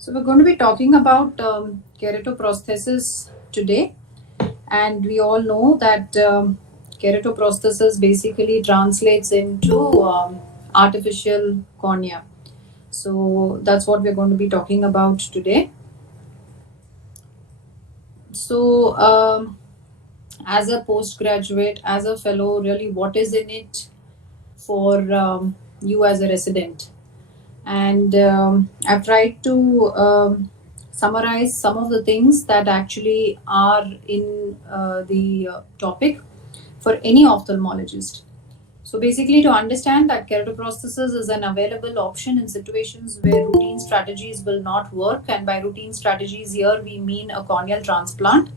So we're going to be talking about keratoprosthesis today, and we all know that keratoprosthesis basically translates into artificial cornea. So that's what we're going to be talking about today. So as a postgraduate, as a fellow, really, what is in it for you as a resident? And I've tried to summarize some of the things that actually are in the topic for any ophthalmologist. So basically, to understand that keratoprosthesis is an available option in situations where routine strategies will not work, and by routine strategies here we mean a corneal transplant.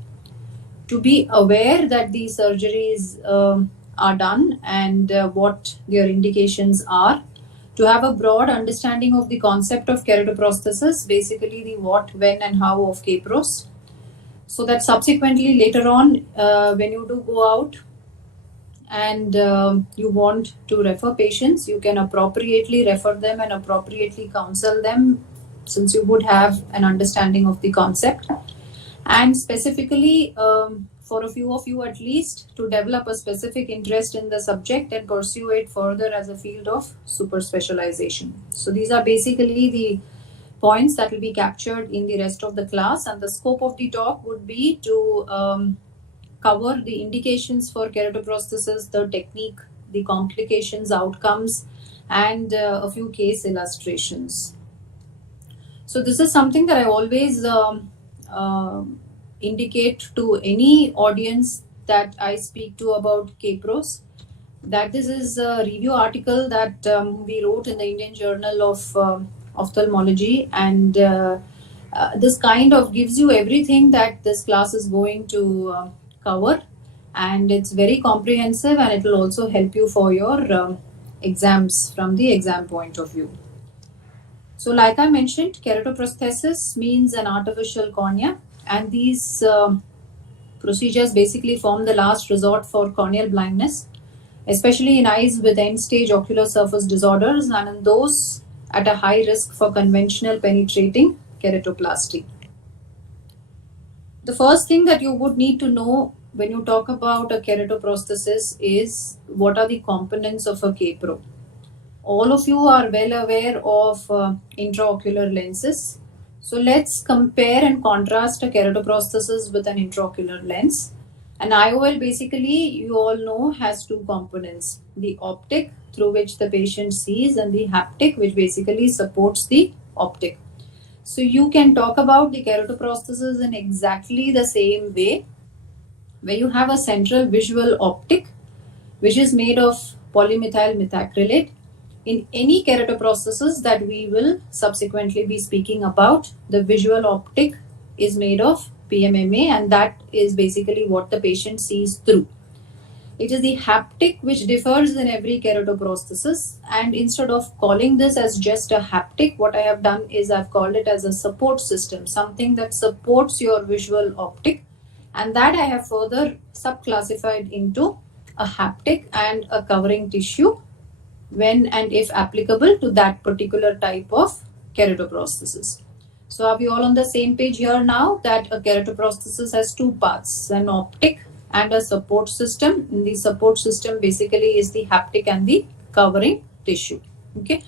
To be aware that these surgeries are done and what their indications are, to have a broad understanding of the concept of keratoprosthesis, basically the what, when, and how of KPROS, so that subsequently later on, when you do go out and you want to refer patients, you can appropriately refer them and appropriately counsel them, since you would have an understanding of the concept. And specifically, for a few of you at least, to develop a specific interest in the subject and pursue it further as a field of super specialization. So these are basically the points that will be captured in the rest of the class, and the scope of the talk would be to cover the indications for keratoprosthesis, the technique, the complications, outcomes, and a few case illustrations. So this is something that I always indicate to any audience that I speak to about KPROS, that this is a review article that we wrote in the Indian Journal of Ophthalmology, and this kind of gives you everything that this class is going to cover, and it's very comprehensive, and it will also help you for your exams from the exam point of view. So like I mentioned, keratoprosthesis means an artificial cornea, and these procedures basically form the last resort for corneal blindness, especially in eyes with end-stage ocular surface disorders and in those at a high risk for conventional penetrating keratoplasty. The first thing that you would need to know when you talk about a keratoprosthesis is what are the components of a KPRO. All of you are well aware of intraocular lenses. So let's compare and contrast a keratoprosthesis with an intraocular lens. An IOL basically, you all know, has two components: the optic, through which the patient sees, and the haptic, which basically supports the optic. So you can talk about the keratoprosthesis in exactly the same way, where you have a central visual optic, which is made of polymethyl methacrylate. In any keratoprosthesis that we will subsequently be speaking about, the visual optic is made of PMMA, and that is basically what the patient sees through. It is the haptic which differs in every keratoprosthesis, and instead of calling this as just a haptic, what I have done is I've called it as a support system, something that supports your visual optic, and that I have further subclassified into a haptic and a covering tissue when and if applicable to that particular type of keratoprosthesis. So are we all on the same page here now that a keratoprosthesis has two parts, an optic and a support system? And the support system basically is the haptic and the covering tissue. Okay,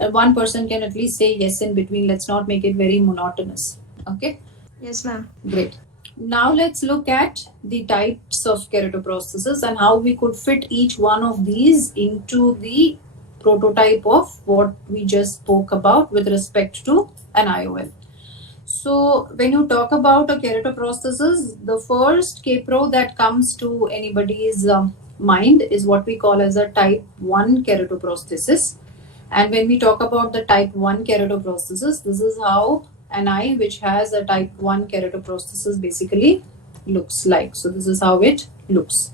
and one person can at least say yes in between. Let's not make it very monotonous. Okay. Yes, ma'am. Great. Now let's look at the types of keratoprosthesis and how we could fit each one of these into the prototype of what we just spoke about with respect to an IOL. So when you talk about a keratoprosthesis, the first KPRO that comes to anybody's mind is what we call as a type 1 keratoprosthesis. And when we talk about the type 1 keratoprosthesis, this is how an eye which has a type 1 keratoprosthesis basically looks like. So this is how it looks.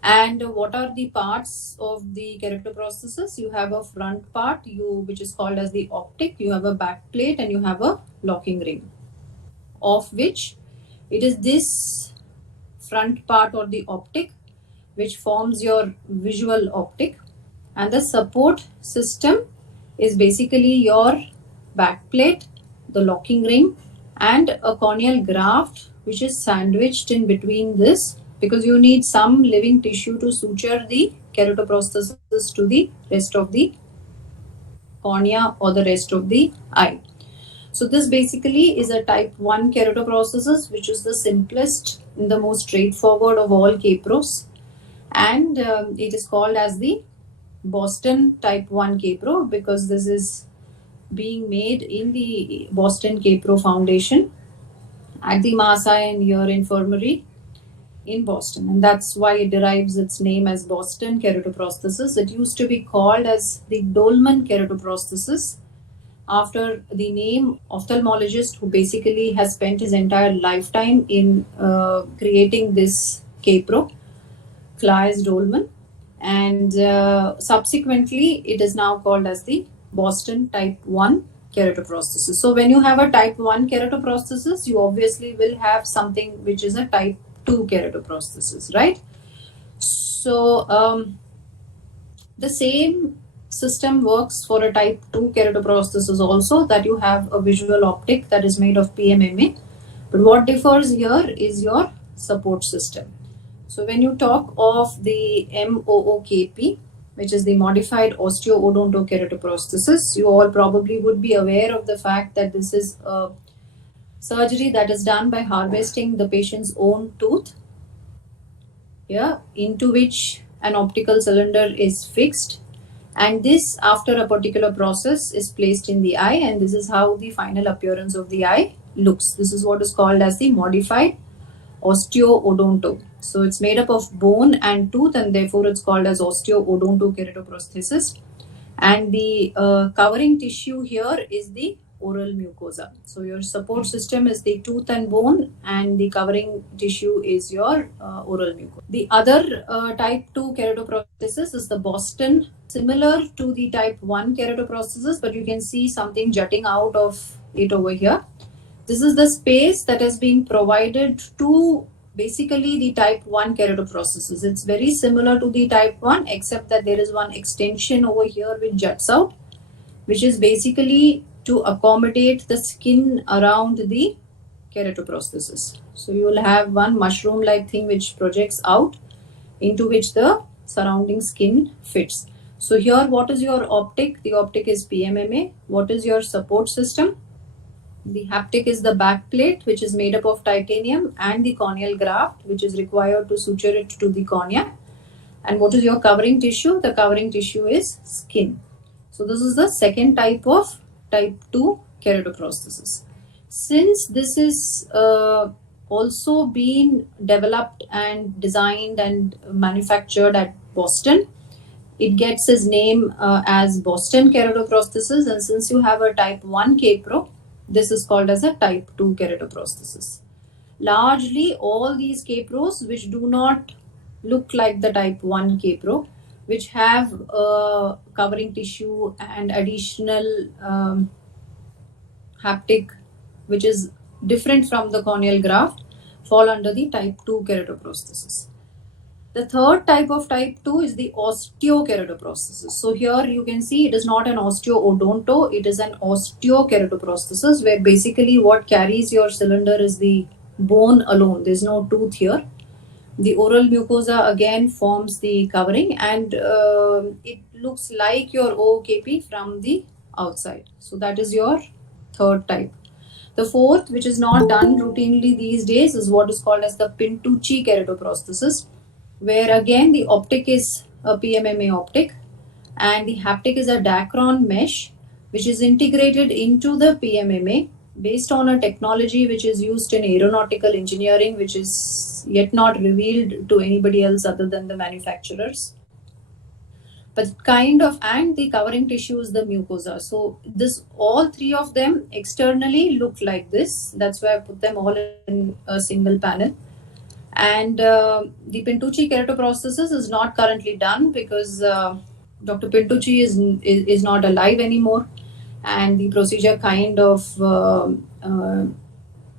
And what are the parts of the keratoprosthesis? You have a front part, which is called as the optic. You have a back plate, and you have a locking ring, of which it is this front part or the optic which forms your visual optic, and the support system is basically your back plate the locking ring, and a corneal graft which is sandwiched in between this, because you need some living tissue to suture the keratoprosthesis to the rest of the cornea or the rest of the eye. So this basically is a type 1 keratoprosthesis, which is the simplest and the most straightforward of all K-pros, and it is called as the Boston type 1 K-pro because this is being made in the Boston K-pro Foundation at the Mass Eye and Ear Infirmary in Boston, and that's why it derives its name as Boston keratoprosthesis. It used to be called as the Dolman keratoprosthesis after the name ophthalmologist who basically has spent his entire lifetime in creating this K-pro, Claes Dolman, and subsequently it is now called as the Boston type 1 keratoprosthesis. So when you have a type 1 keratoprosthesis, you obviously will have something which is a type 2 keratoprosthesis, right? So the same system works for a type 2 keratoprosthesis also, that you have a visual optic that is made of PMMA. But what differs here is your support system. So when you talk of the MOOKP, which is the modified osteoodontokeratoprosthesis, you all probably would be aware of the fact that this is a surgery that is done by harvesting the patient's own tooth, into which an optical cylinder is fixed, and this, after a particular process, is placed in the eye, and this is how the final appearance of the eye looks. This is what is called as the modified osteoodonto. So it's made up of bone and tooth, and therefore it's called as osteoodontokeratoprosthesis. And the covering tissue here is the oral mucosa. So your support system is the tooth and bone, and the covering tissue is your oral mucosa. The other type 2 keratoprosthesis is the Boston, similar to the type 1 keratoprosthesis, but you can see something jutting out of it over here. This is the space that has been provided to basically the type 1 keratoprosthesis. It's very similar to the type 1, except that there is one extension over here which juts out, which is basically to accommodate the skin around the keratoprosthesis. So you will have one mushroom-like thing which projects out, into which the surrounding skin fits. So here, what is your optic? The optic is PMMA. What is your support system? The haptic is the back plate, which is made up of titanium, and the corneal graft, which is required to suture it to the cornea. And what is your covering tissue? The covering tissue is skin. So this is the second type of type 2 keratoprosthesis. Since this is also been developed and designed and manufactured at Boston, it gets its name as Boston keratoprosthesis. And since you have a type 1 K-pro, this is called as a type 2 keratoprosthesis. Largely all these K-pros which do not look like the type 1 K-pro, which have covering tissue and additional haptic, which is different from the corneal graft, fall under the type 2 keratoprosthesis. The third type of type 2 is the osteokeratoprosthesis. So here you can see it is not an osteoodonto, it is an osteokeratoprosthesis, where basically what carries your cylinder is the bone alone. There's no tooth here. The oral mucosa again forms the covering, and it looks like your OKP from the outside. So that is your third type. The fourth, which is not done routinely these days, is what is called as the Pintucci keratoprosthesis, where again the optic is a PMMA optic, and the haptic is a Dacron mesh, which is integrated into the PMMA based on a technology which is used in aeronautical engineering, which is yet not revealed to anybody else other than the manufacturers. But and the covering tissue is the mucosa. So this, all three of them externally look like this. That's why I put them all in a single panel. And the Pintucci keratoprosthesis is not currently done because Dr. Pintucci is not alive anymore, and the procedure kind of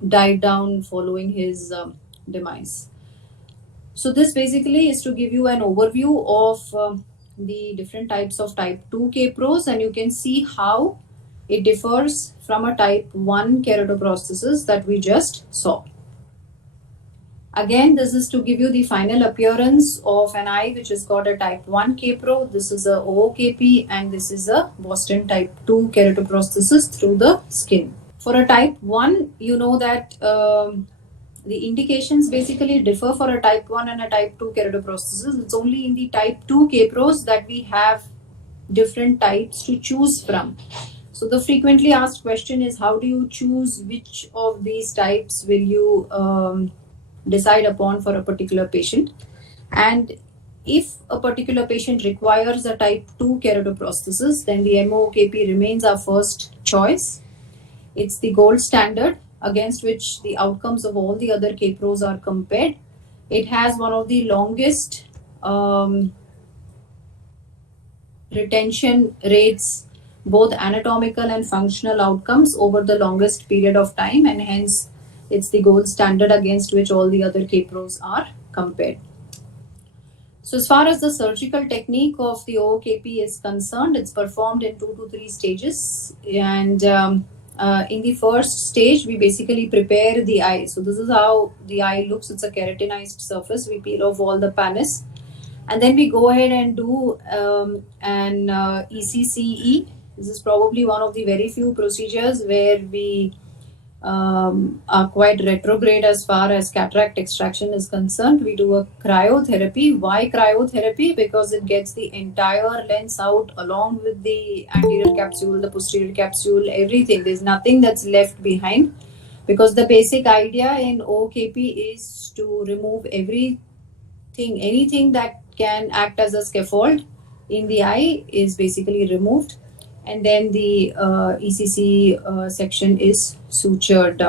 died down following his demise. So this basically is to give you an overview of the different types of type 2 K-pros, and you can see how It differs from a type 1 keratoprosthesis that we just saw. Again, this is to give you the final appearance of an eye which is called a type 1 K-Pro. This is a OOKP and this is a Boston type 2 keratoprosthesis through the skin. For a type 1, you know that the indications basically differ for a type 1 and a type 2 keratoprosthesis. It's only in the type 2 K-Pros that we have different types to choose from. So the frequently asked question is, how do you choose which of these types will you decide upon for a particular patient? And if a particular patient requires a type 2 keratoprosthesis, then the MOOKP remains our first choice. It's the gold standard against which the outcomes of all the other K-Pros are compared. It has one of the longest retention rates, both anatomical and functional outcomes over the longest period of time, and hence it's the gold standard against which all the other K-Pros are compared. So as far as the surgical technique of the OOKP is concerned, it's performed in 2 to 3 stages. And in the first stage, we basically prepare the eye. So this is how the eye looks. It's a keratinized surface. We peel off all the pannus. And then we go ahead and do an ECCE. This is probably one of the very few procedures where we are quite retrograde as far as cataract extraction is concerned. We do a cryotherapy. Why cryotherapy? Because it gets the entire lens out along with the anterior capsule, the posterior capsule, everything. There's nothing that's left behind, because the basic idea in OOKP is to remove anything that can act as a scaffold in the eye is basically removed. And then the ECC section is sutured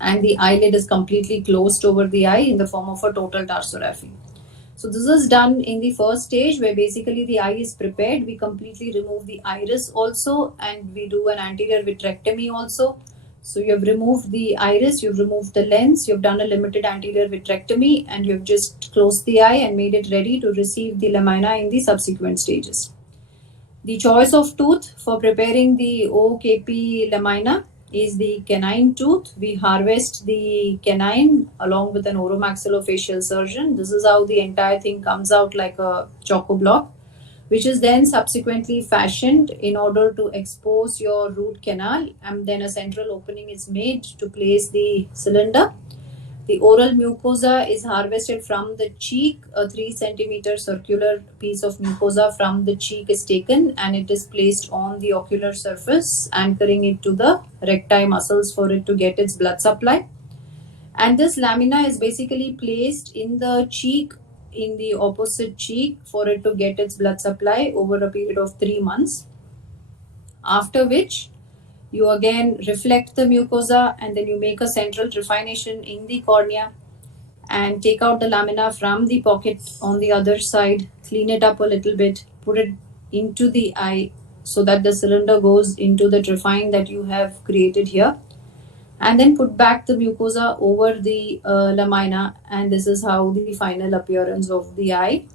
and the eyelid is completely closed over the eye in the form of a total tarsorrhaphy. So this is done in the first stage, where basically the eye is prepared. We completely remove the iris also, and we do an anterior vitrectomy also. So you have removed the iris, you've removed the lens, you've done a limited anterior vitrectomy, and you've just closed the eye and made it ready to receive the lamina in the subsequent stages. The choice of tooth for preparing the OOKP lamina is the canine tooth. We harvest the canine along with an oromaxillofacial surgeon. This is how the entire thing comes out, like a choco block, which is then subsequently fashioned in order to expose your root canal, and then a central opening is made to place the cylinder. The oral mucosa is harvested from the cheek. A 3 centimeter circular piece of mucosa from the cheek is taken and it is placed on the ocular surface, anchoring it to the recti muscles for it to get its blood supply. And this lamina is basically placed in the cheek, in the opposite cheek, for it to get its blood supply over a period of 3 months. After which, you again reflect the mucosa and then you make a central trephination in the cornea and take out the lamina from the pocket on the other side, clean it up a little bit, put it into the eye so that the cylinder goes into the trephine that you have created here, and then put back the mucosa over the lamina, and this is how the final appearance of the eye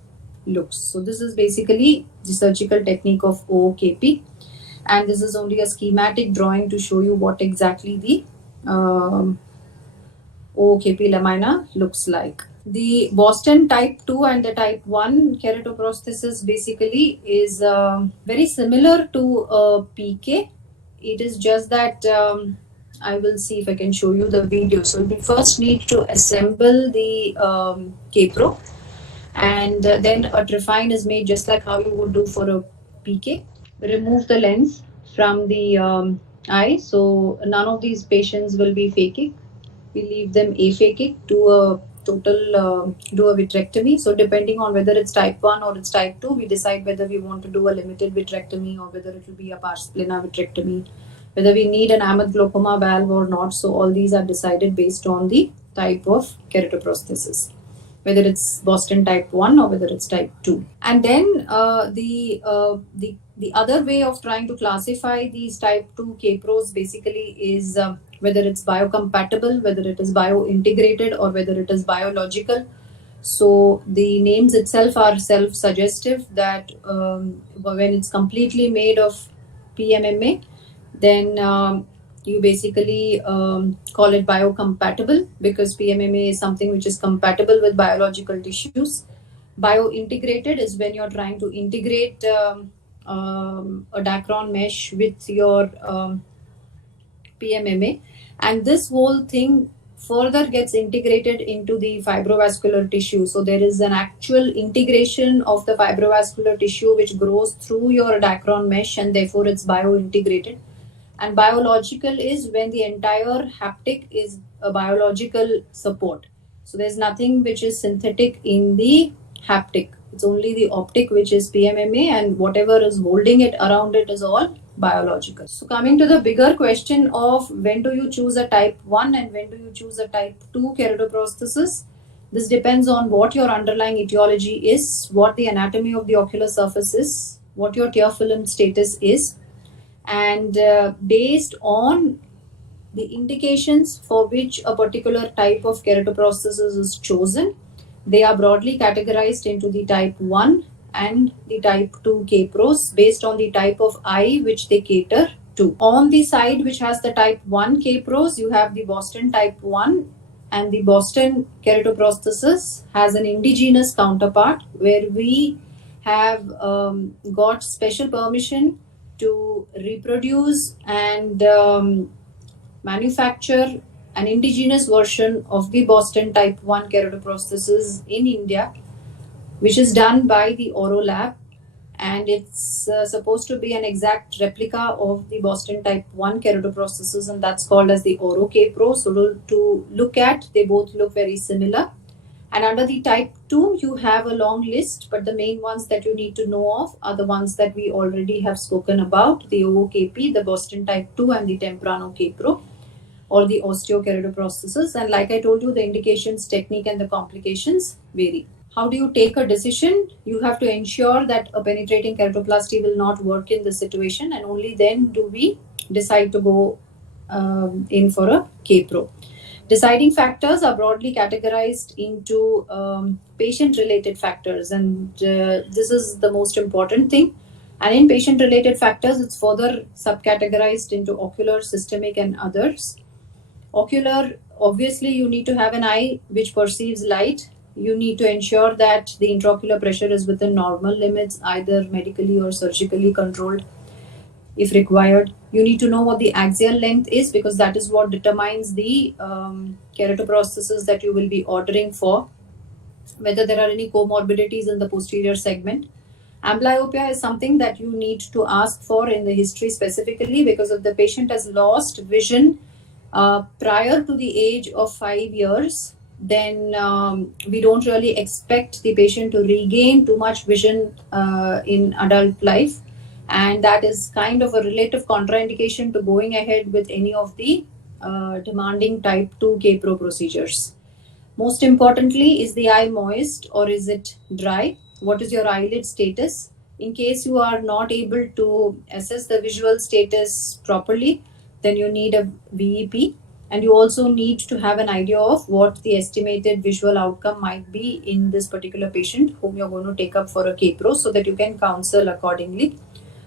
looks. So this is basically the surgical technique of OOKP. And this is only a schematic drawing to show you what exactly the OOKP lamina looks like. The Boston type 2 and the type 1 keratoprosthesis basically is very similar to a PK. It is just that I will see if I can show you the video. So we first need to assemble the K-Pro, and then a trephine is made just like how you would do for a PK. Remove the lens from the eye. So none of these patients will be phakic. We leave them aphakic, do a total do a vitrectomy. So depending on whether it's type 1 or it's type 2, we decide whether we want to do a limited vitrectomy or whether it will be a pars plana vitrectomy, whether we need an Amath glaucoma valve or not. So all these are decided based on the type of keratoprosthesis, whether it's Boston type 1 or whether it's type 2. And then the other way of trying to classify these type 2 K-Pros basically is whether it's biocompatible, whether it is bio-integrated, or whether it is biological. So the names itself are self-suggestive that when it's completely made of PMMA, Then you basically call it biocompatible, because PMMA is something which is compatible with biological tissues. Biointegrated is when you're trying to integrate a Dacron mesh with your PMMA, and this whole thing further gets integrated into the fibrovascular tissue. So there is an actual integration of the fibrovascular tissue which grows through your Dacron mesh, and therefore it's biointegrated. And biological is when the entire haptic is a biological support. So there's nothing which is synthetic in the haptic. It's only the optic which is PMMA, and whatever is holding it around it is all biological. So coming to the bigger question of when do you choose a type 1 and when do you choose a type 2 keratoprosthesis? This depends on what your underlying etiology is, what the anatomy of the ocular surface is, what your tear film status is, and based on the indications for which a particular type of keratoprosthesis is chosen, they are broadly categorized into the type 1 and the type 2 K-pros based on the type of eye which they cater to. On the side which has the type 1 K-pros, you have the Boston type 1, and the Boston keratoprosthesis has an indigenous counterpart where we have got special permission to reproduce and manufacture an indigenous version of the Boston type 1 keratoprosthesis in India, which is done by the Oro Lab, and it's supposed to be an exact replica of the Boston type 1 keratoprosthesis, and that's called as the Oro K-Pro. So to look at, they both look very similar. And under the type 2, you have a long list, but the main ones that you need to know of are the ones that we already have spoken about, the OOKP, the Boston type 2, and the Temprano K-Pro, or the osteokeratoprosthesis. And like I told you, the indications, technique, and the complications vary. How do you take a decision? You have to ensure that a penetrating keratoplasty will not work in this situation, and only then do we decide to go in for a K-Pro. Deciding factors are broadly categorized into patient-related factors, and this is the most important thing. And in patient-related factors, it's further subcategorized into ocular, systemic, and others. Ocular, obviously, you need to have an eye which perceives light. You need to ensure that the intraocular pressure is within normal limits, either medically or surgically controlled if required. You need to know what the axial length is, because that is what determines the keratoprosthesis that you will be ordering for, whether there are any comorbidities in the posterior segment. Amblyopia is something that you need to ask for in the history specifically, because if the patient has lost vision prior to the age of 5 years, then we don't really expect the patient to regain too much vision in adult life. And that is kind of a relative contraindication to going ahead with any of the demanding type 2 K-Pro procedures. Most importantly, is the eye moist or is it dry? What is your eyelid status? In case you are not able to assess the visual status properly, then you need a VEP, and you also need to have an idea of what the estimated visual outcome might be in this particular patient whom you're going to take up for a K-Pro, so that you can counsel accordingly.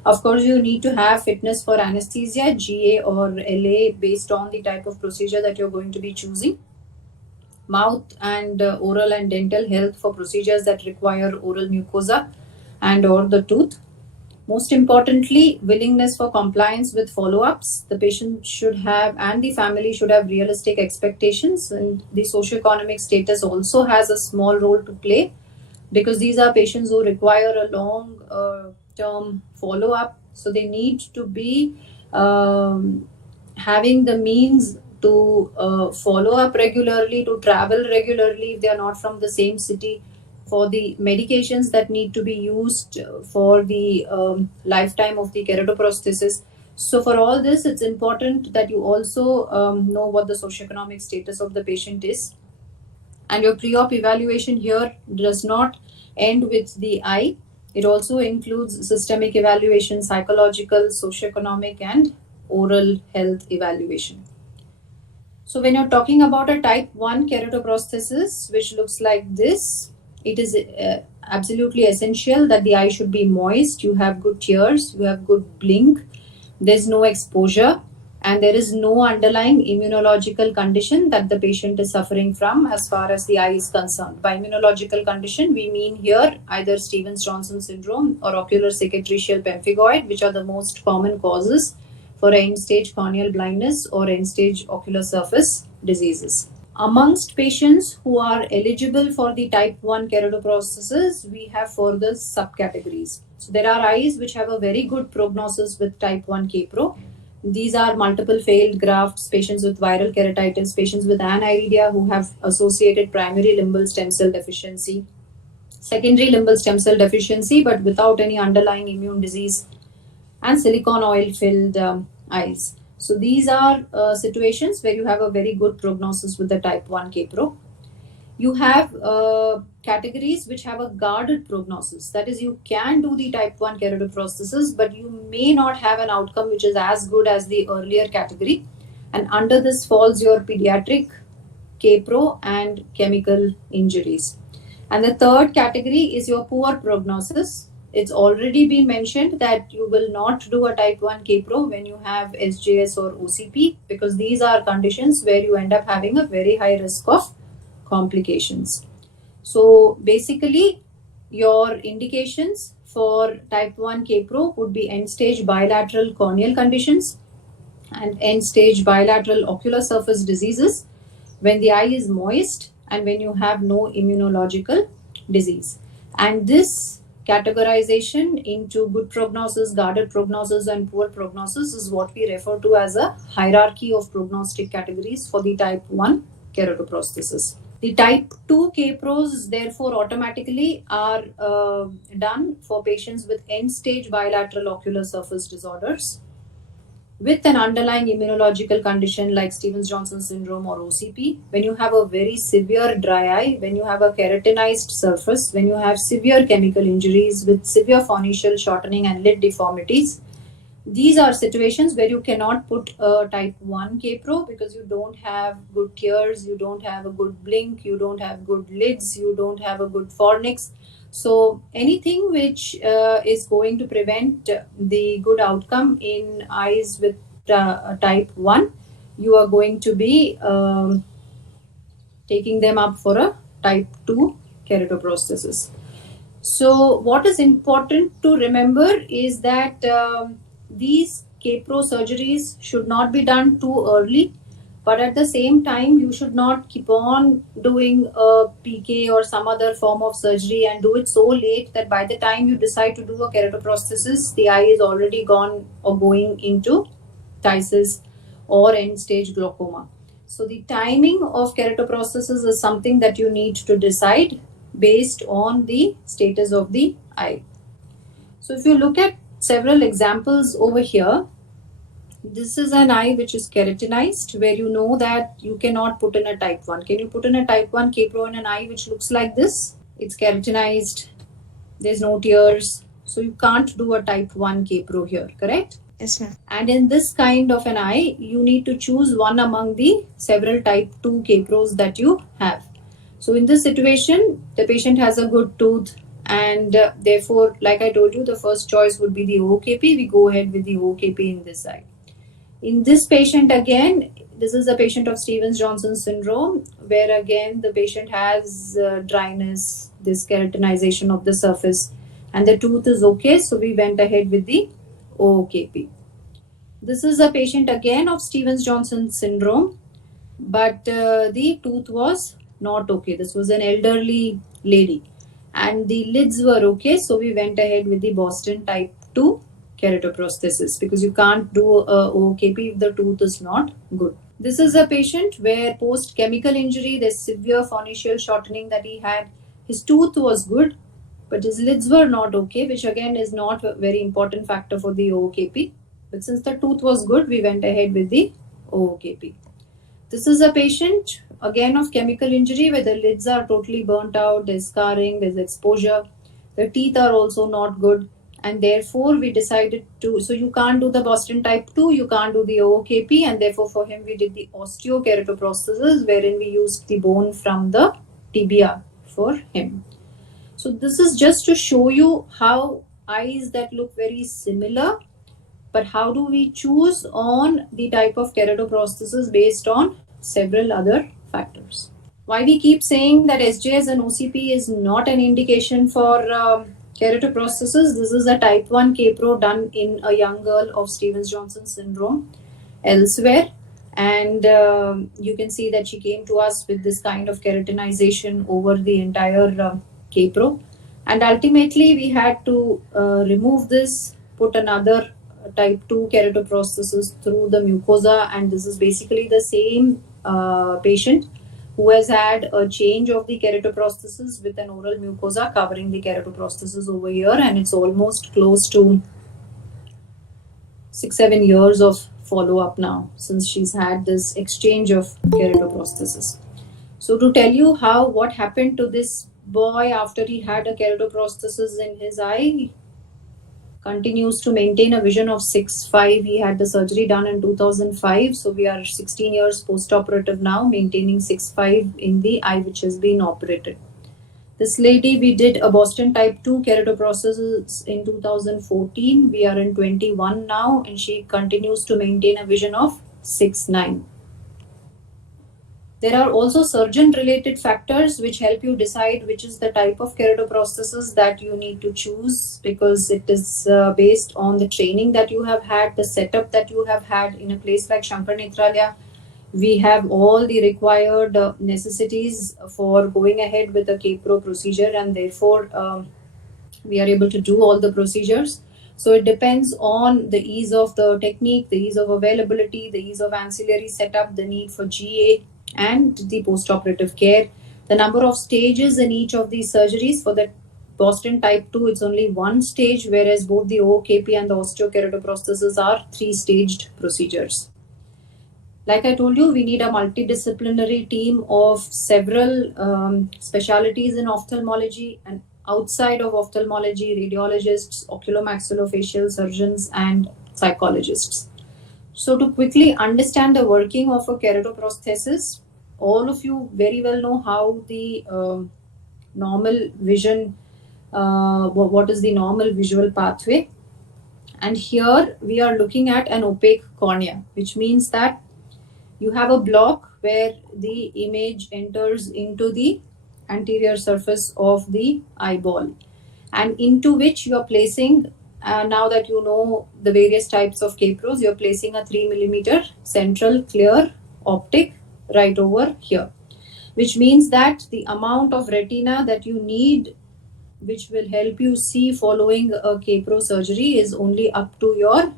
Of course, you need to have fitness for anesthesia, GA or LA, based on the type of procedure that you're going to be choosing. Mouth and oral and dental health for procedures that require oral mucosa and or the tooth. Most importantly, willingness for compliance with follow-ups. The patient should have, and the family should have, realistic expectations, and the socioeconomic status also has a small role to play, because these are patients who require a long term follow-up. So they need to be having the means to follow up regularly, to travel regularly if they are not from the same city, for the medications that need to be used for the lifetime of the keratoprosthesis. So for all this, it's important that you also know what the socioeconomic status of the patient is. And your pre-op evaluation here does not end with the eye. It also includes systemic evaluation, psychological, socioeconomic, and oral health evaluation. So when you're talking about a type 1 keratoprosthesis, which looks like this, it is absolutely essential that the eye should be moist, you have good tears, you have good blink, there's no exposure, and there is no underlying immunological condition that the patient is suffering from as far as the eye is concerned. By immunological condition, we mean here either Stevens-Johnson syndrome or ocular cicatricial pemphigoid, which are the most common causes for end-stage corneal blindness or end-stage ocular surface diseases. Amongst patients who are eligible for the type 1 keratoprosthesis, we have further subcategories. So there are eyes which have a very good prognosis with type 1 Kpro. These are multiple failed grafts, patients with viral keratitis, patients with aniridia who have associated primary limbal stem cell deficiency, secondary limbal stem cell deficiency but without any underlying immune disease, and silicone oil filled eyes. So these are situations where you have a very good prognosis with the type 1 Kpro. You have categories which have a guarded prognosis. That is, you can do the type 1 keratoprosthesis, but you may not have an outcome which is as good as the earlier category. And under this falls your pediatric, Kpro, and chemical injuries. And the third category is your poor prognosis. It's already been mentioned that you will not do a type 1 Kpro when you have SJS or OCP, because these are conditions where you end up having a very high risk of complications. So basically, your indications for type 1 Kpro would be end-stage bilateral corneal conditions and end-stage bilateral ocular surface diseases when the eye is moist and when you have no immunological disease. And this categorization into good prognosis, guarded prognosis, and poor prognosis is what we refer to as a hierarchy of prognostic categories for the type 1 keratoprosthesis. The type 2 Kpros, therefore, automatically are done for patients with end-stage bilateral ocular surface disorders with an underlying immunological condition like Stevens-Johnson syndrome or OCP, when you have a very severe dry eye, when you have a keratinized surface, when you have severe chemical injuries with severe phoneal shortening and lid deformities. These are situations where you cannot put a type 1 Kpro because you don't have good tears, you don't have a good blink, you don't have good lids, you don't have a good fornix. So anything which is going to prevent the good outcome in eyes with type 1, you are going to be taking them up for a type 2 keratoprosthesis. So what is important to remember is that these Kpro surgeries should not be done too early, but at the same time, you should not keep on doing a PK or some other form of surgery and do it so late that by the time you decide to do a keratoprosthesis, the eye is already gone or going into ptysis or end-stage glaucoma. So the timing of keratoprosthesis is something that you need to decide based on the status of the eye. So if you look at several examples over here, this is an eye which is keratinized, where you know that you cannot put in a type 1. Can you put in a type 1 Kpro in an eye which looks like this? It's keratinized, there's no tears, so you can't do a type 1 Kpro here, correct? Yes, ma'am. And in this kind of an eye, you need to choose one among the several type 2 Kpros that you have. So in this situation, the patient has a good tooth, and therefore, like I told you, the first choice would be the OKP. We go ahead with the OKP in this eye. In this patient, again, this is a patient of Stevens-Johnson syndrome, where again the patient has dryness, this keratinization of the surface, and the tooth is okay, so we went ahead with the OKP. This is a patient again of Stevens-Johnson syndrome, but the tooth was not okay. This was an elderly lady, and the lids were okay, so we went ahead with the Boston type 2 keratoprosthesis, because you can't do a OKP if the tooth is not good. This is a patient where post chemical injury, there's severe phoneal shortening that he had. His tooth was good, but his lids were not okay, which again is not a very important factor for the OKP. But since the tooth was good, we went ahead with the OKP. This is a patient again of chemical injury where the lids are totally burnt out, there's scarring, there's exposure. The teeth are also not good, and therefore we decided to, so you can't do the Boston type 2, you can't do the OKP, and therefore for him we did the osteokeratoprosthesis, wherein we used the bone from the tibia for him. So this is just to show you how eyes that look very similar But how do we choose on the type of keratoprosthesis based on several other factors? Why we keep saying that SJS and OCP is not an indication for keratoprosthesis? This is a type 1 K-Pro done in a young girl of Stevens-Johnson syndrome elsewhere. And you can see that she came to us with this kind of keratinization over the entire K-Pro. And ultimately, we had to remove this, put another type 2 keratoprosthesis through the mucosa. And this is basically the same patient who has had a change of the keratoprosthesis with an oral mucosa covering the keratoprosthesis over here. And it's almost close to 6-7 years of follow-up now since she's had this exchange of keratoprosthesis. So to tell you what happened to this boy after he had a keratoprosthesis in his eye, continues to maintain a vision of 6.5. He had the surgery done in 2005. So we are 16 years post-operative now, maintaining 6.5 in the eye which has been operated. This lady, we did a Boston type 2 keratoprosthesis in 2014. We are in 21 now, and she continues to maintain a vision of 6.9. There are also surgeon-related factors which help you decide which is the type of keratoprosthesis that you need to choose, because it is based on the training that you have had, the setup that you have had in a place like Shankar Nethralaya. We have all the required necessities for going ahead with the K-Pro procedure, and therefore we are able to do all the procedures. So it depends on the ease of the technique, the ease of availability, the ease of ancillary setup, the need for GA, and the post-operative care. The number of stages in each of these surgeries. For the Boston type 2, it's only one stage, whereas both the OKP and the osteokeratoprosthesis are 3-staged procedures. Like I told you, we need a multidisciplinary team of several specialties in ophthalmology, and outside of ophthalmology, radiologists, oculomaxillofacial surgeons, and psychologists. So to quickly understand the working of a keratoprosthesis, all of you very well know how the normal vision, what is the normal visual pathway. And here we are looking at an opaque cornea, which means that you have a block where the image enters into the anterior surface of the eyeball, and into which you are placing, now that you know the various types of K-Pros, you're placing a 3 millimeter central clear optic right over here, which means that the amount of retina that you need, which will help you see following a K-Pro surgery, is only up to your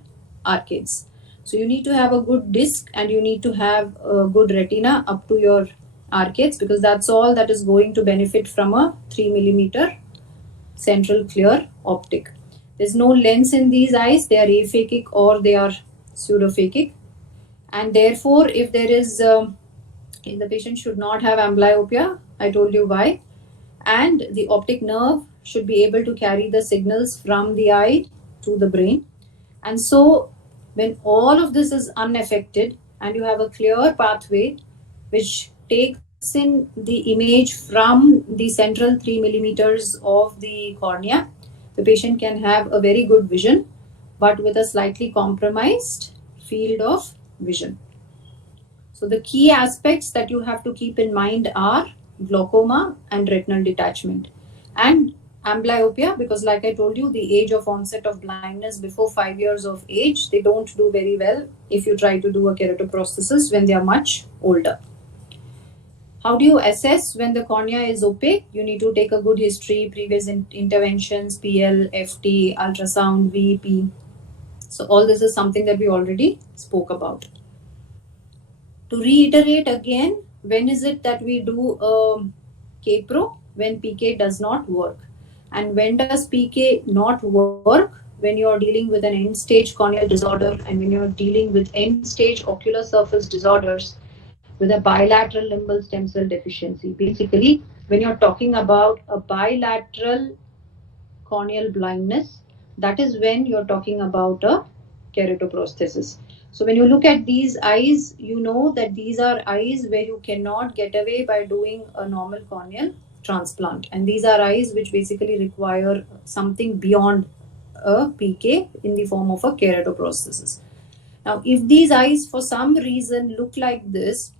arcades. So you need to have a good disc, and you need to have a good retina up to your arcades, because that's all that is going to benefit from a 3 millimeter central clear optic. There's no lens in these eyes. They are aphakic or they are pseudophakic. And therefore, if there is, if the patient should not have amblyopia, I told you why. And the optic nerve should be able to carry the signals from the eye to the brain. And so when all of this is unaffected and you have a clear pathway which takes in the image from the central 3 millimeters of the cornea, the patient can have a very good vision, but with a slightly compromised field of vision. So the key aspects that you have to keep in mind are glaucoma and retinal detachment, and amblyopia, because like I told you, the age of onset of blindness before 5 years of age, they don't do very well if you try to do a keratoprosthesis when they are much older. How do you assess when the cornea is opaque? You need to take a good history, previous interventions, PL, FT, ultrasound, VEP. So all this is something that we already spoke about. To reiterate again, when is it that we do a K-Pro? When PK does not work. And when does PK not work? When you are dealing with an end-stage corneal disorder, and when you are dealing with end-stage ocular surface disorders with a bilateral limbal stem cell deficiency. Basically, when you're talking about a bilateral corneal blindness, that is when you're talking about a keratoprosthesis. So when you look at these eyes, you know that these are eyes where you cannot get away by doing a normal corneal transplant. And these are eyes which basically require something beyond a PK in the form of a keratoprosthesis. Now, if these eyes for some reason look like this,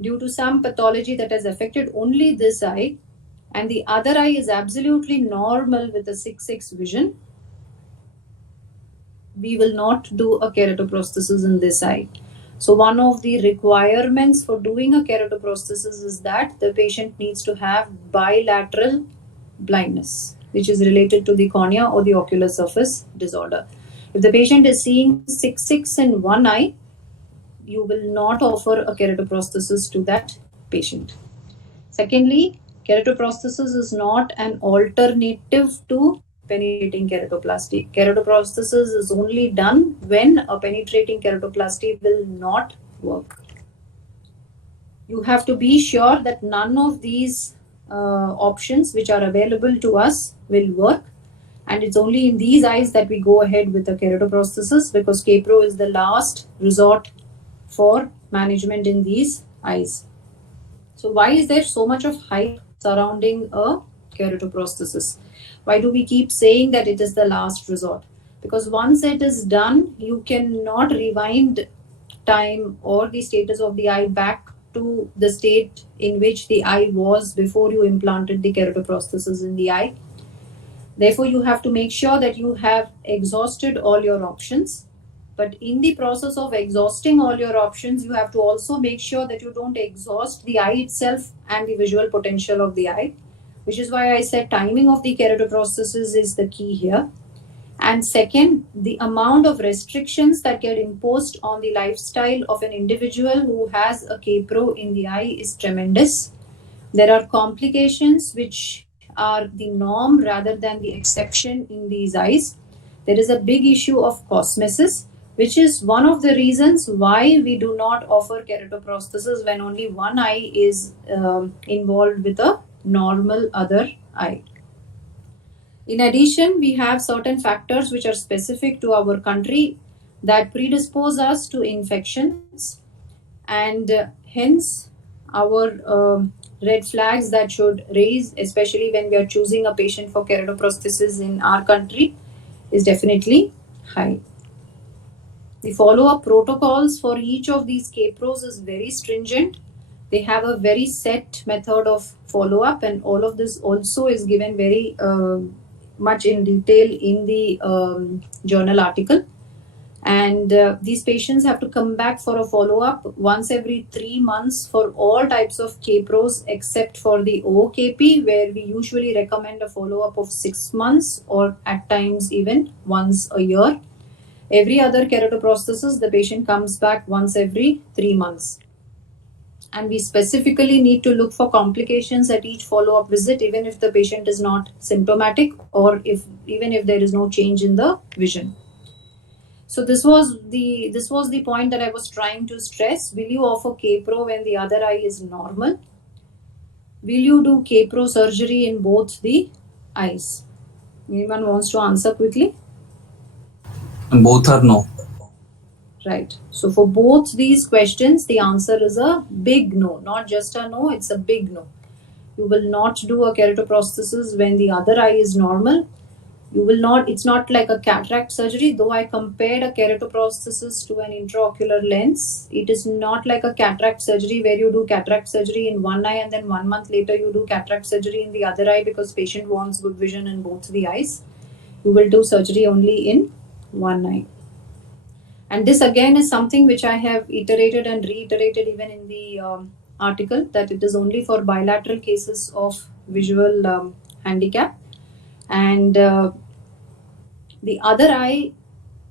due to some pathology that has affected only this eye, and the other eye is absolutely normal with a 6/6 vision, we will not do a keratoprosthesis in this eye. So one of the requirements for doing a keratoprosthesis is that the patient needs to have bilateral blindness, which is related to the cornea or the ocular surface disorder. If the patient is seeing 6/6 in one eye, you will not offer a keratoprosthesis to that patient. Secondly, keratoprosthesis is not an alternative to penetrating keratoplasty. Keratoprosthesis is only done when a penetrating keratoplasty will not work. You have to be sure that none of these options which are available to us will work, and it's only in these eyes that we go ahead with a keratoprosthesis, because K-Pro is the last resort for management in these eyes. So why is there so much of hype surrounding a keratoprosthesis? Why do we keep saying that it is the last resort? Because once it is done, you cannot rewind time or the status of the eye back to the state in which the eye was before you implanted the keratoprosthesis in the eye. Therefore, you have to make sure that you have exhausted all your options. But in the process of exhausting all your options, you have to also make sure that you don't exhaust the eye itself and the visual potential of the eye, which is why I said timing of the keratoprosthesis is the key here. And second, the amount of restrictions that get imposed on the lifestyle of an individual who has a K-Pro in the eye is tremendous. There are complications which are the norm rather than the exception in these eyes. There is a big issue of cosmesis, which is one of the reasons why we do not offer keratoprosthesis when only one eye is involved with a normal other eye. In addition, we have certain factors which are specific to our country that predispose us to infections, and hence our red flags that should raise, especially when we are choosing a patient for keratoprosthesis in our country, is definitely high. The follow-up protocols for each of these K-Pros is very stringent. They have a very set method of follow-up, and all of this also is given very much in detail in the journal article. And these patients have to come back for a follow-up once every 3 months for all types of K-Pros except for the OKP, where we usually recommend a follow-up of 6 months or at times even once a year. Every other keratoprosthesis, the patient comes back once every 3 months. And we specifically need to look for complications at each follow-up visit, even if the patient is not symptomatic or even if there is no change in the vision. So this was the point that I was trying to stress. Will you offer K-Pro when the other eye is normal? Will you do K-Pro surgery in both the eyes? Anyone wants to answer quickly? Both are no. Right. So for both these questions, the answer is a big no. Not just a no, it's a big no. You will not do a keratoprosthesis when the other eye is normal. You will not, it's not like a cataract surgery, though I compared a keratoprosthesis to an intraocular lens. It is not like a cataract surgery where you do cataract surgery in one eye and then 1 month later you do cataract surgery in the other eye because patient wants good vision in both the eyes. You will do surgery only in one eye. And this again is something which I have iterated and reiterated even in the article, that it is only for bilateral cases of visual handicap. And the other eye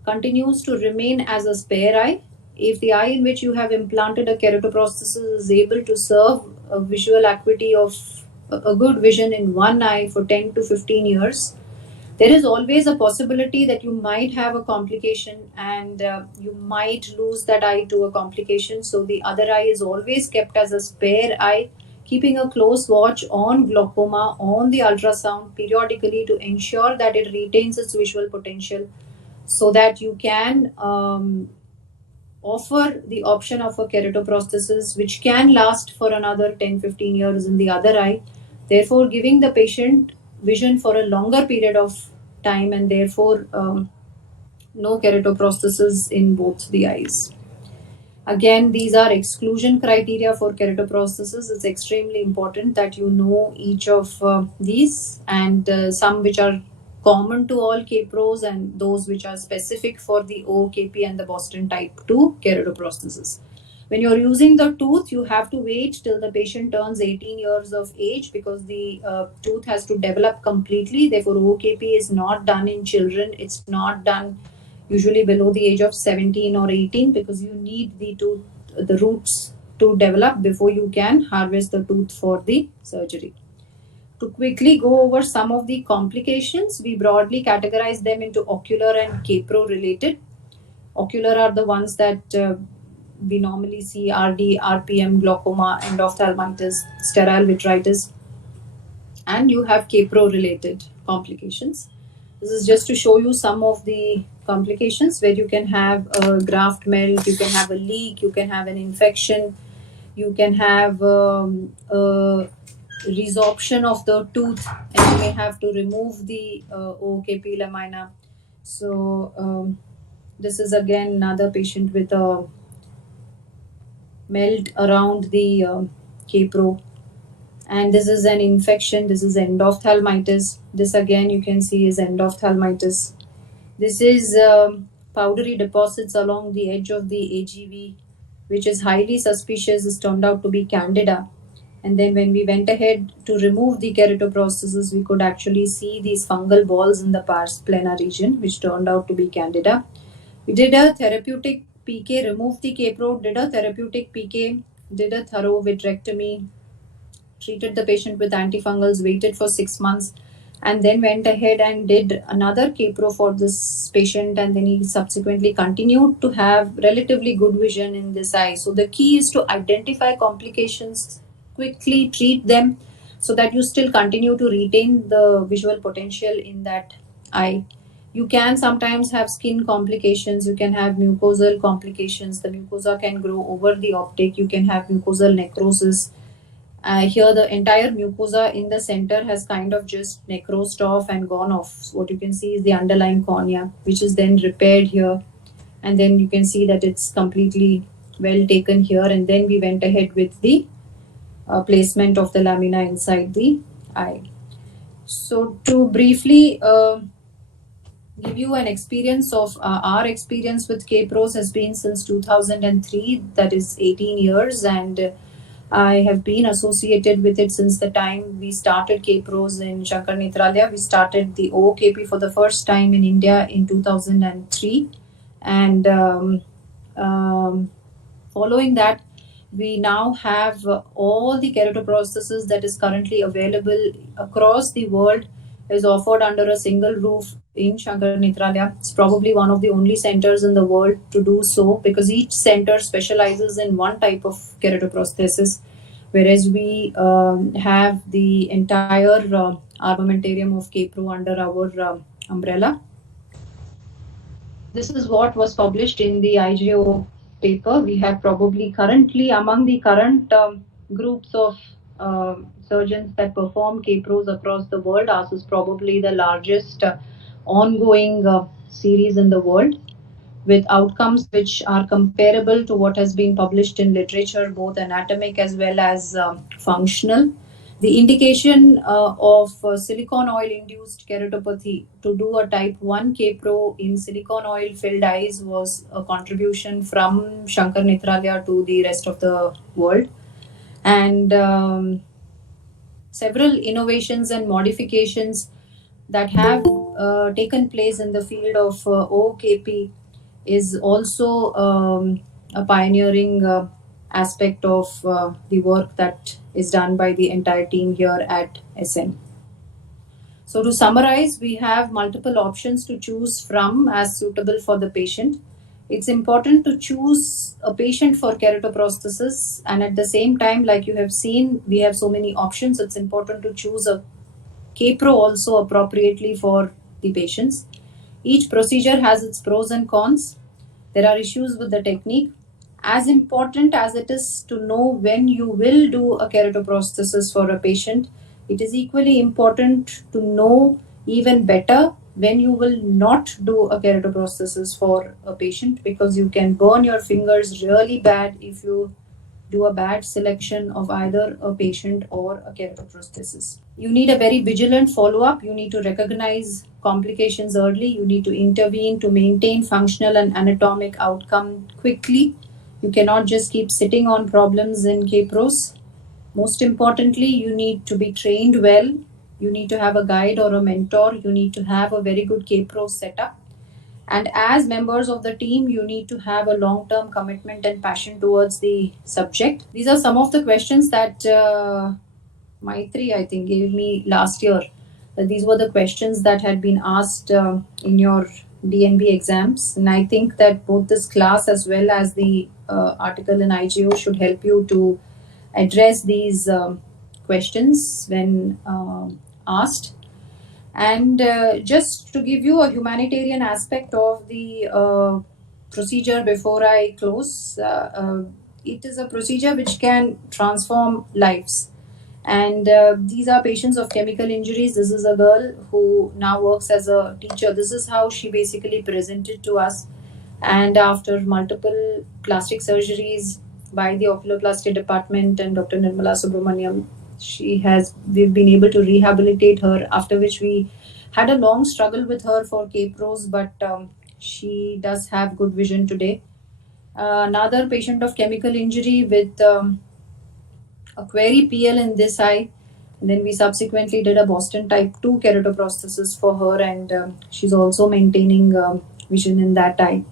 continues to remain as a spare eye. If the eye in which you have implanted a keratoprosthesis is able to serve a visual acuity of a good vision in one eye for 10 to 15 years, there is always a possibility that you might have a complication and you might lose that eye to a complication. So the other eye is always kept as a spare eye, keeping a close watch on glaucoma, on the ultrasound periodically to ensure that it retains its visual potential, so that you can offer the option of a keratoprosthesis which can last for another 10-15 years in the other eye, therefore giving the patient vision for a longer period of time, and therefore no keratoprosthesis in both the eyes. Again, these are exclusion criteria for keratoprosthesis. It's extremely important that you know each of these, and some which are common to all K-pros and those which are specific for the OKP and the Boston type 2 keratoprosthesis. When you're using the tooth, you have to wait till the patient turns 18 years of age, because the tooth has to develop completely. Therefore, OKP is not done in children. It's not done usually below the age of 17 or 18, because you need the roots to develop before you can harvest the tooth for the surgery. To quickly go over some of the complications, we broadly categorize them into ocular and K-pro related. Ocular are the ones that we normally see: RD, RPM, glaucoma, endophthalmitis, sterile vitritis, and you have K-pro related complications. This is just to show you some of the complications where you can have a graft melt, you can have a leak, you can have an infection, you can have a resorption of the tooth, and you may have to remove the OKP lamina. So this is again another patient with a melt around the K-pro. And this is an infection. This is endophthalmitis. This again you can see is endophthalmitis. This is powdery deposits along the edge of the AGV, which is highly suspicious. This turned out to be candida. And then when we went ahead to remove the keratoprosthesis, we could actually see these fungal balls in the pars plana region, which turned out to be candida. We did a therapeutic PK, removed the K-pro, did a therapeutic PK, did a thorough vitrectomy, treated the patient with antifungals, waited for 6 months, and then went ahead and did another K-pro for this patient, and then he subsequently continued to have relatively good vision in this eye. So the key is to identify complications, quickly treat them, so that you still continue to retain the visual potential in that eye. You can sometimes have skin complications, you can have mucosal complications. The mucosa can grow over the optic, you can have mucosal necrosis. Here the entire mucosa in the center has kind of just necrosed off and gone off. So what you can see is the underlying cornea, which is then repaired here, and then you can see that it's completely well taken here. And then we went ahead with the placement of the lamina inside the eye. So to briefly give you an experience of our experience with K-pros has been since 2003, that is 18 years, and I have been associated with it since the time we started K-pros in Shankar Nethralaya. We started the OKP for the first time in India in 2003, and following that, we now have all the keratoprosthesis that is currently available across the world is offered under a single roof in Shankar Nethralaya. It's probably one of the only centers in the world to do so, because each center specializes in one type of keratoprosthesis, whereas we have the entire armamentarium of K-pro under our umbrella. This is what was published in the IJO paper. We have probably currently, among the current groups of surgeons that perform K-pros across the world, ours is probably the largest ongoing series in the world, with outcomes which are comparable to what has been published in literature, both anatomic as well as functional. The indication of silicone oil induced keratopathy to do a type 1 K-pro in silicone oil filled eyes was a contribution from Shankar Nethralaya to the rest of the world. And several innovations and modifications that have taken place in the field of OKP is also a pioneering aspect of the work that is done by the entire team here at SM. So to summarize, we have multiple options to choose from as suitable for the patient. It's important to choose a patient for keratoprosthesis, and at the same time, like you have seen, we have so many options. It's important to choose a K-pro also appropriately for the patients. Each procedure has its pros and cons. There are issues with the technique. As important as it is to know when you will do a keratoprosthesis for a patient, it is equally important to know even better when you will not do a keratoprosthesis for a patient, because you can burn your fingers really bad if you do a bad selection of either a patient or a keratoprosthesis. You need a very vigilant follow up. You need to recognize complications early. You need to intervene to maintain functional and anatomic outcome quickly. You cannot just keep sitting on problems in KPROS. Most importantly, you need to be trained well. You need to have a guide or a mentor. You need to have a very good KPRO setup. And as members of the team, you need to have a long term commitment and passion towards the subject. These are some of the questions that Maitri, I think, gave me last year. These were the questions that had been asked in your DNB exams. And I think that both this class as well as the article in IGO should help you to address these questions when asked. And just to give you a humanitarian aspect of the procedure before I close, it is a procedure which can transform lives. And these are patients of chemical injuries. This is a girl who now works as a teacher. This is how she basically presented to us. And after multiple plastic surgeries by the oculoplasty department and Dr. Nirmala Subramaniam, we've been able to rehabilitate her, after which we had a long struggle with her for KPROS, but she does have good vision today. Another patient of chemical injury with a query PL in this eye. And then we subsequently did a Boston type 2 keratoprosthesis for her, and she's also maintaining vision in that eye.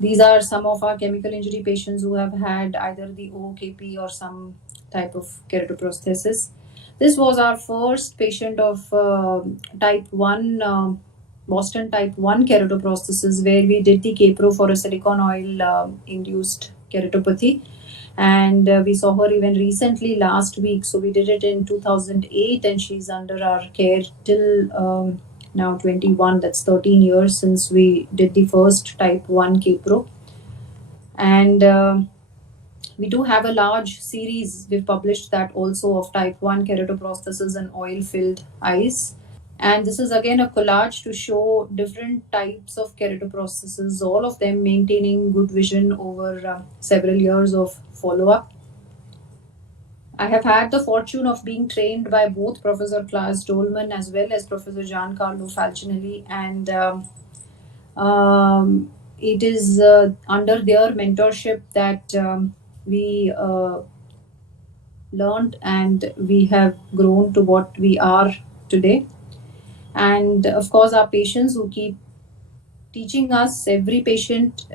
These are some of our chemical injury patients who have had either the OKP or some type of keratoprosthesis. This was our first patient of type 1, Boston type 1 keratoprosthesis, where we did the KPRO for a silicone oil induced keratopathy. And we saw her even recently last week. So we did it in 2008, and she's under our care till now 21. That's 13 years since we did the first type 1 KPRO. And we do have a large series. We've published that also of type 1 keratoprosthesis and oil-filled eyes. And this is again a collage to show different types of keratoprosthesis, all of them maintaining good vision over several years of follow-up. I have had the fortune of being trained by both Professor Klaus Dolman as well as Professor Giancarlo Falcinelli, and it is under their mentorship that we learned and we have grown to what we are today. And of course, our patients who keep teaching us, every patient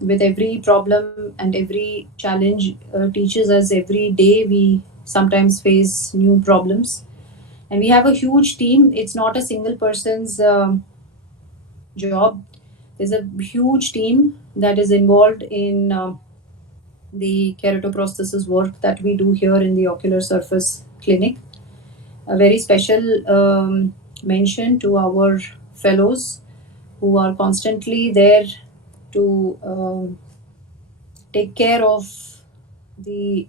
with every problem and every challenge teaches us every day. We sometimes face new problems. And we have a huge team. It's not a single person's job. There's a huge team that is involved in the keratoprosthesis work that we do here in the Ocular Surface Clinic. A very special mention to our fellows who are constantly there to take care of the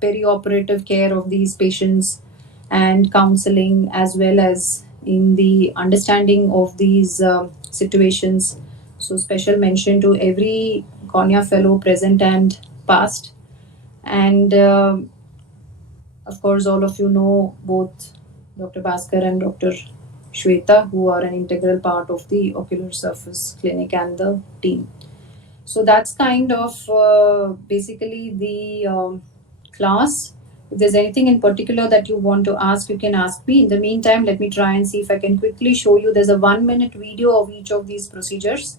perioperative care of these patients and counseling, as well as in the understanding of these situations. So special mention to every cornea fellow present and past. And of course, all of you know both Dr. Bhaskar and Dr. Shweta, who are an integral part of the Ocular Surface Clinic and the team. So that's kind of basically the class. If there's anything in particular that you want to ask, you can ask me. In the meantime, let me try and see if I can quickly show you. There's a 1-minute video of each of these procedures.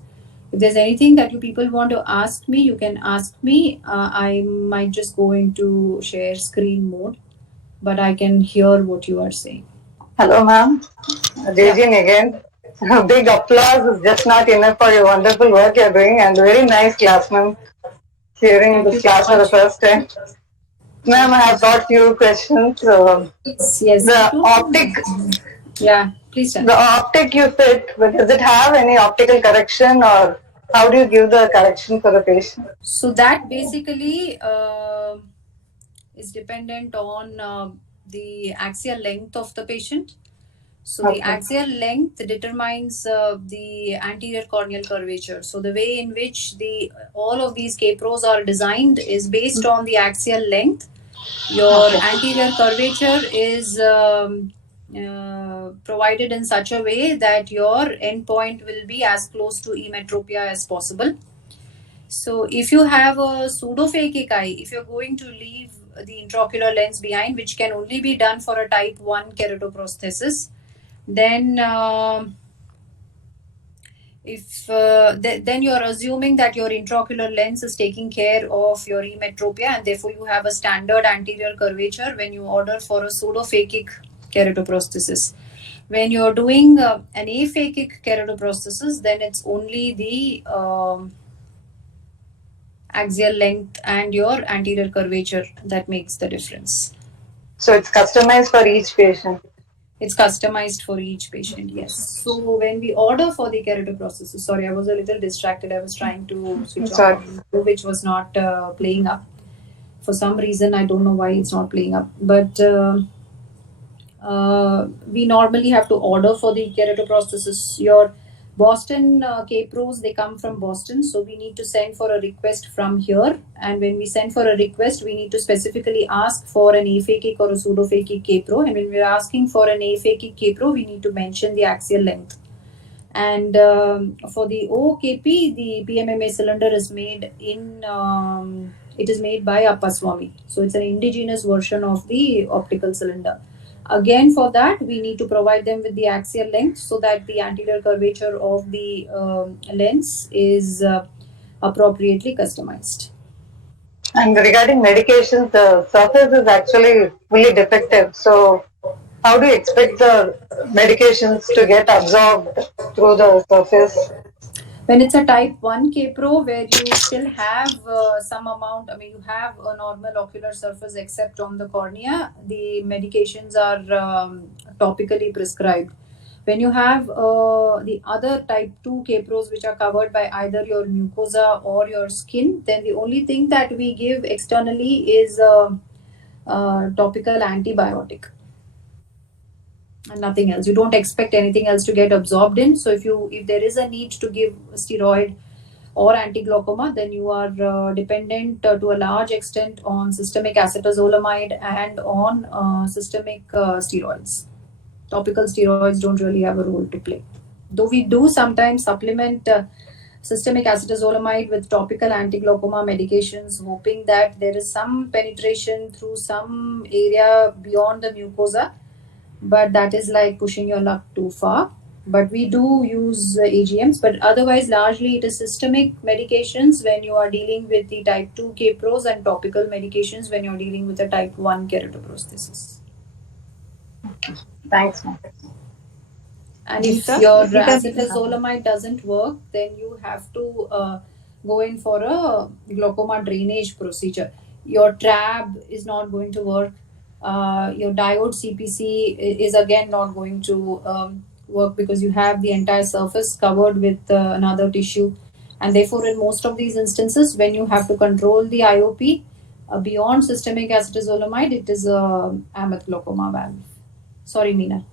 If there's anything that you people want to ask me, you can ask me. I might just go into share screen mode, but I can hear what you are saying. Hello, ma'am. Jijin again. A big applause is just not enough for your wonderful work you're doing, and very nice class, ma'am. Hearing Thank this you class so for the much. first time. Ma'am, I have got few questions. Yes. The optic, Yeah, please tell me. the optic you fit, does it have any optical correction, or how do you give the correction for the patient? So that basically is dependent on the axial length of the patient. So the Okay. axial length determines the anterior corneal curvature. So the way in which all of these K-pros are designed is based on the axial length. Your Okay. anterior curvature is provided in such a way that your endpoint will be as close to emetropia as possible. So if you have a pseudophakic eye, if you're going to leave the intraocular lens behind, which can only be done for a type 1 keratoprosthesis, then then you're assuming that your intraocular lens is taking care of your emetropia, and therefore you have a standard anterior curvature when you order for a pseudophakic keratoprosthesis. When you're doing an aphakic keratoprosthesis, then it's only the axial length and your anterior curvature that makes the difference. So it's customized for each patient. It's customized for each patient, yes. So when we order for the keratoprosthesis, sorry, I was a little distracted. I was trying to switch Sorry. on, which was not playing up. For some reason, I don't know why it's not playing up. But we normally have to order for the keratoprosthesis. Your Boston K-Pros, they come from Boston. So we need to send for a request from here. And when we send for a request, we need to specifically ask for an aphakic or a pseudophakic K-Pro. And when we're asking for an aphakic K-Pro, we need to mention the axial length. And for the OKP, the PMMA cylinder is made in, it is made by Appaswamy. So it's an indigenous version of the optical cylinder. Again, for that, we need to provide them with the axial length so that the anterior curvature of the lens is appropriately customized. And regarding medications, the surface is actually fully defective. So how do you expect the medications to get absorbed through the surface? When it's a type 1 K-Pro, where you still have some amount, you have a normal ocular surface except on the cornea, the medications are topically prescribed. When you have the other type 2 K-Pros, which are covered by either your mucosa or your skin, then the only thing that we give externally is a topical antibiotic. And nothing else. You don't expect anything else to get absorbed in. So if there is a need to give steroid or anti-glaucoma, then you are dependent to a large extent on systemic acetazolamide and on systemic steroids. Topical steroids don't really have a role to play. Though we do sometimes supplement systemic acetazolamide with topical anti-glaucoma medications, hoping that there is some penetration through some area beyond the mucosa. But that is like pushing your luck too far. But we do use AGMs, but otherwise largely it is systemic medications when you are dealing with the type 2 K-Pros and topical medications when you're dealing with the type 1 keratoprosthesis. Thanks, ma'am. And if your acetazolamide doesn't work, then you have to go in for a glaucoma drainage procedure. Your TRAB is not going to work. Your diode CPC is again not going to work because you have the entire surface covered with another tissue. And therefore, in most of these instances, when you have to control the IOP beyond systemic acetazolamide, it is a Amath glaucoma valve. Sorry, Meena.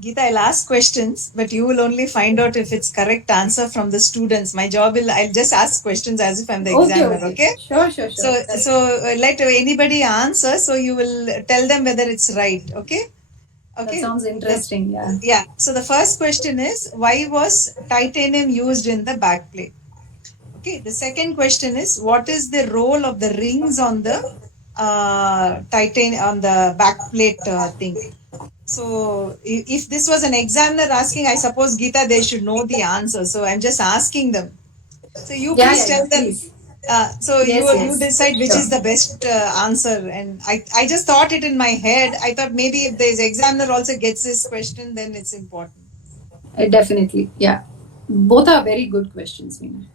Geeta, I'll ask questions, but you will only find out if it's correct answer from the students. My job I'll just ask questions as if I'm the examiner, okay? Sure. So let anybody answer, so you will tell them whether it's right, okay? That sounds interesting, yeah. Yeah, so the first question is, why was titanium used in the backplate? Okay, the second question is, what is the role of the rings on the titanium, on the backplate thing? So if this was an examiner asking, I suppose, Geeta, they should know the answer. So I'm just asking them. So you please tell them. Please. You decide which is the best answer. And I just thought it in my head. I thought maybe if the examiner also gets this question, then it's important. Definitely, yeah. Both are very good questions, Meena.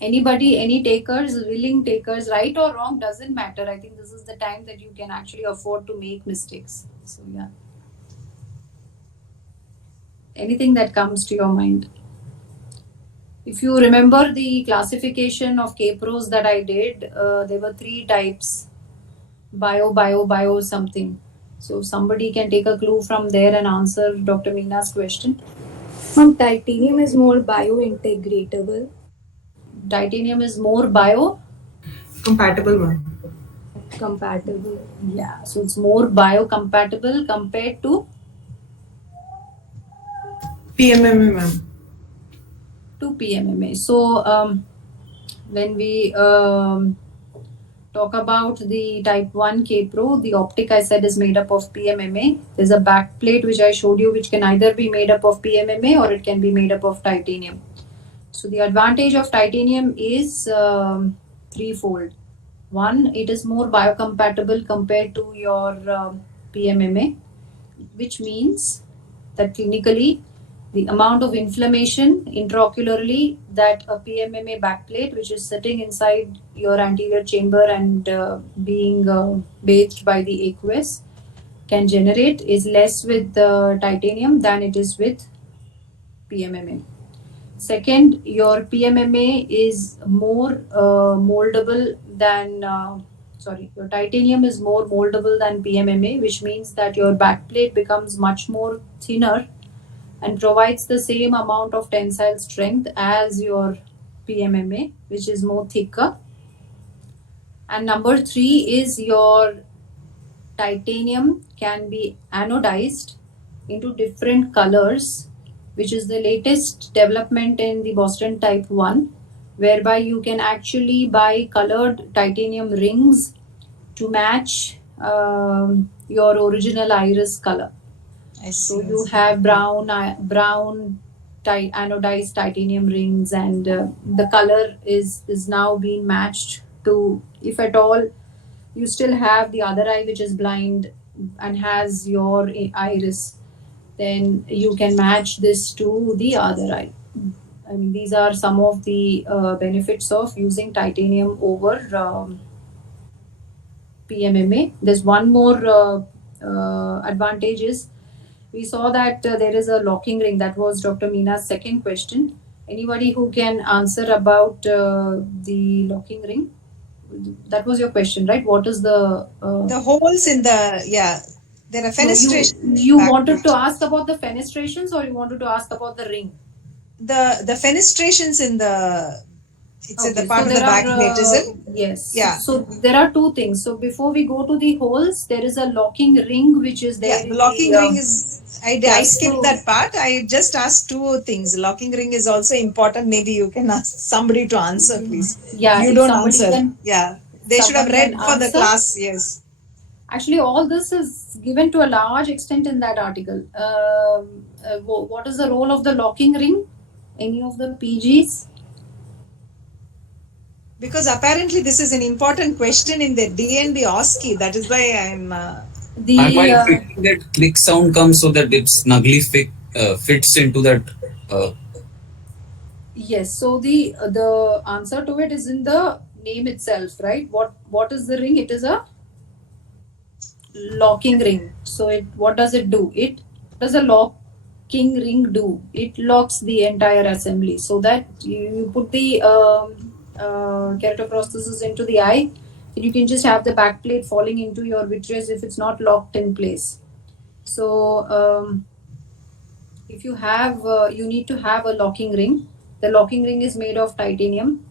Anybody, any takers, willing takers, right or wrong, doesn't matter. I think this is the time that you can actually afford to make mistakes. So, yeah. Anything that comes to your mind. If you remember the classification of K-Pros that I did, there were 3 types. Bio something. So somebody can take a clue from there and answer Dr. Meena's question. Titanium is more biointegratable. Titanium is more bio. Compatible one. Compatible. Yeah, so it's more biocompatible compared to PMMA, ma'am. PMMA. So when we talk about the type 1 K-Pro, the optic I said is made up of PMMA. There's a back plate which I showed you which can either be made up of PMMA or it can be made up of titanium. So the advantage of titanium is threefold. One, it is more biocompatible compared to your PMMA, which means that clinically the amount of inflammation intraocularly that a PMMA backplate, which is sitting inside your anterior chamber and being bathed by the aqueous, can generate is less with titanium than it is with PMMA. Second, your PMMA is more moldable than, your titanium is more moldable than PMMA, which means that your backplate becomes much more thinner and provides the same amount of tensile strength as your PMMA, which is more thicker. And number 3 is your titanium can be anodized into different colors, which is the latest development in the Boston Type 1, whereby you can actually buy colored titanium rings to match your original iris color. I So see. you have brown anodized titanium rings, and the color is now being matched to, if at all you still have the other eye which is blind and has your iris, then you can match this to the other eye. I mean, these are some of the benefits of using titanium over PMMA. There's one more advantage is we saw that there is a locking ring. That was Dr. Meena's second question. Anybody who can answer about the locking ring? That was your question, right? What is the holes in the, there are fenestrations. You back wanted plate. to ask about the fenestrations, or you wanted to ask about the ring? The fenestrations in the, it's in the Okay, part so of the there back are, plate, is it? Yes. Yeah. So there are two things. So before we go to the holes, there is a locking ring which is there. Yeah, in the locking ring is, I right, skipped so- that part. I just asked two things. Locking ring is also important. Maybe you can ask somebody to answer, please. Yeah, You if don't somebody answer. can- Yeah, they should have someone read can for the answer. class. Yes. Actually, all this is given to a large extent in that article. What is the role of the locking ring? Any of the PGs? Because apparently this is an important question in the DNB OSCE. That is why I'm. And while clicking, that click sound comes so that it snugly fits into that. Yes. So the answer to it is in the name itself, right? What is the ring? It is a locking ring. So what does it do? What does a locking ring do? It locks the entire assembly so that you put the keratoprosthesis into the eye, and you can just have the back plate falling into your vitreous if it's not locked in place. So if you have, you need to have a locking ring. The locking ring is made of titanium.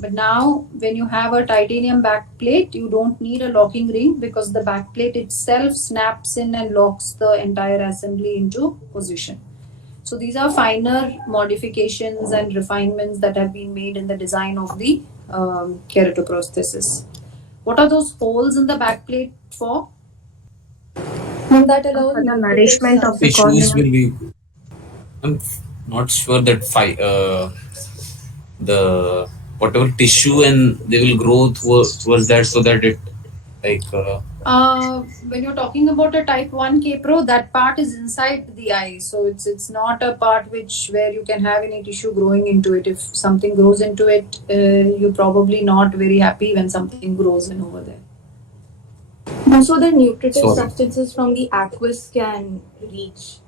But now, when you have a titanium back plate, you don't need a locking ring because the back plate itself snaps in and locks the entire assembly into position. So these are finer modifications and refinements that have been made in the design of the keratoprosthesis. What are those holes in the back plate for? That allows For the nourishment of the Tissues cornea. will be. I'm not sure that the whatever tissue and they will grow towards that so that it like. When you're talking about a type 1 K-Pro, that part is inside the eye. So it's not a part where you can have any tissue growing into it. If something grows into it, you're probably not very happy when something grows in over there. Also, the nutritive Sorry. substances from the aqueous can reach.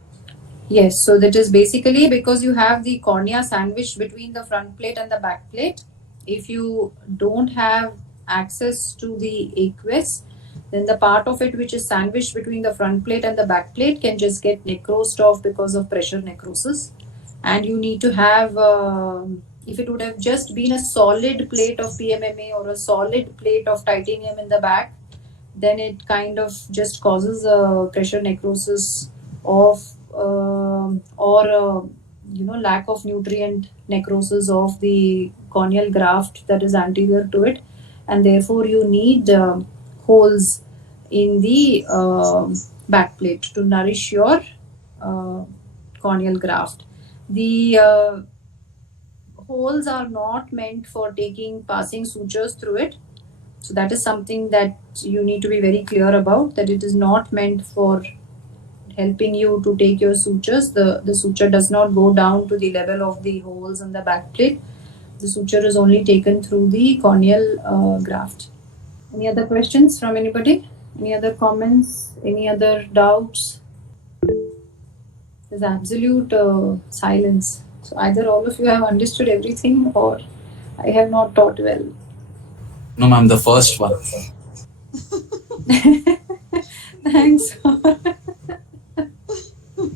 Yes, so that is basically because you have the cornea sandwiched between the front plate and the back plate. If you don't have access to the aqueous, then the part of it which is sandwiched between the front plate and the back plate can just get necrosed off because of pressure necrosis. And you need to have, if it would have just been a solid plate of PMMA or a solid plate of titanium in the back, then it kind of just causes a pressure necrosis of lack of nutrient necrosis of the corneal graft that is anterior to it, and therefore you need holes in the back plate to nourish your corneal graft. The holes are not meant for passing sutures through it. So that is something that you need to be very clear about, that it is not meant for helping you to take your sutures. The suture does not go down to the level of the holes in the back plate. The suture is only taken through the corneal graft. Any other questions from anybody? Any other comments? Any other doubts? There's absolute silence. So either all of you have understood everything or I have not taught well. No, ma'am, the first one. Thanks.